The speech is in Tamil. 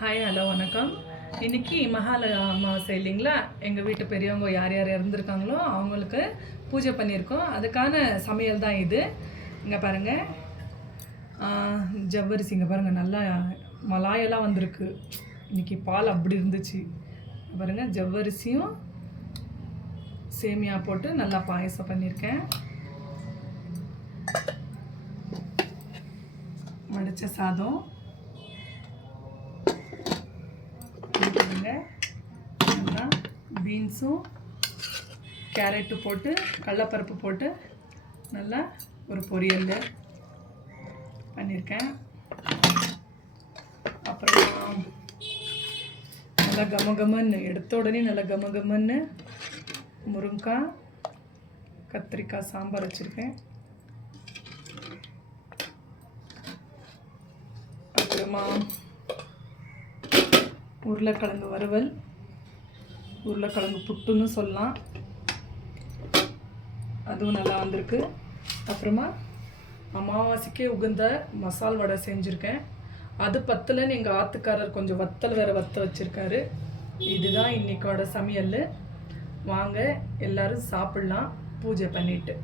ஹாய் ஹலோ வணக்கம். இன்றைக்கி மகால அமாவாசை இல்லைங்களா, எங்கள் வீட்டு பெரியவங்க யார் யார் இறந்துருக்காங்களோ அவங்களுக்கு பூஜை பண்ணியிருக்கோம். அதுக்கான சமையல் தான் இது. இங்கே பாருங்கள், ஜவ்வரிசி இங்கே பாருங்கள், நல்லா மலாயெல்லாம் வந்திருக்கு. இன்றைக்கி பால் அப்படி இருந்துச்சு. பாருங்கள், ஜவ்வரிசியும் சேமியா போட்டு நல்லா பாயசம் பண்ணியிருக்கேன். வடித்த சாதம், நல்லா பீன்ஸும் கேரட்டு போட்டு கடலப்பருப்பு போட்டு நல்லா ஒரு பொரியல் பண்ணியிருக்கேன். அப்புறம் நல்லா கமகமன்னு எடுத்த உடனே நல்லா கமகமன்னு முருங்கைக்காய் கத்திரிக்காய் சாம்பார் வச்சுருக்கேன். அப்புறமா உருளைக்கிழங்கு வறுவல், உருளைக்கிழங்கு புட்டுன்னு சொல்லலாம், அதுவும் நல்லா வந்திருக்கு. அப்புறமா அமாவாசைக்கே உகந்த மசால் வடை செஞ்சுருக்கேன். அது பத்தலைன்னு எங்கள் ஆத்துக்காரர் கொஞ்சம் வத்தல் வேறு வத்த வச்சுருக்காரு. இதுதான் இன்றைக்கோட சமையல். வாங்க எல்லோரும் சாப்பிட்லாம் பூஜை பண்ணிவிட்டு.